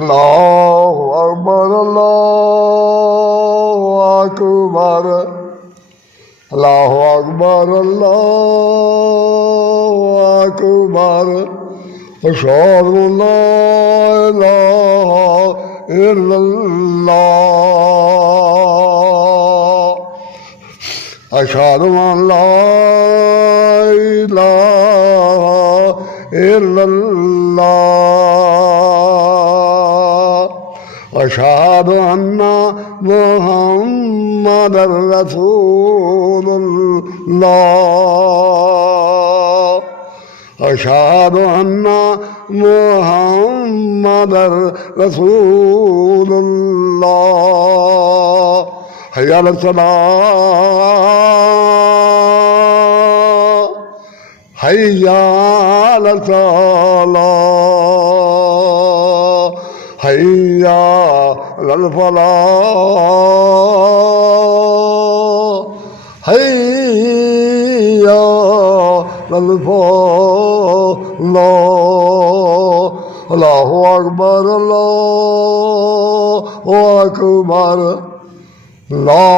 अल्लाहु अकबर अल्लाहु अकबर अल्लाहु अकबर अल्लाहु अकबर अशहदु अल्ला इलाहा इल्लल्लाह अशहदु अल्ला इलाहा इल्लल्लाह अशहदु अन्ना मुहम्मदर रसूलुल्लाह अशहदु अन्ना मुहम्मदर रसूलुल्लाह हय्या अलस सलाह हय्या अलस सलाह हय्या अलल फलाह हय्या अलल फलाह अल्लाहु अकबर अल्लाहु अकबर ला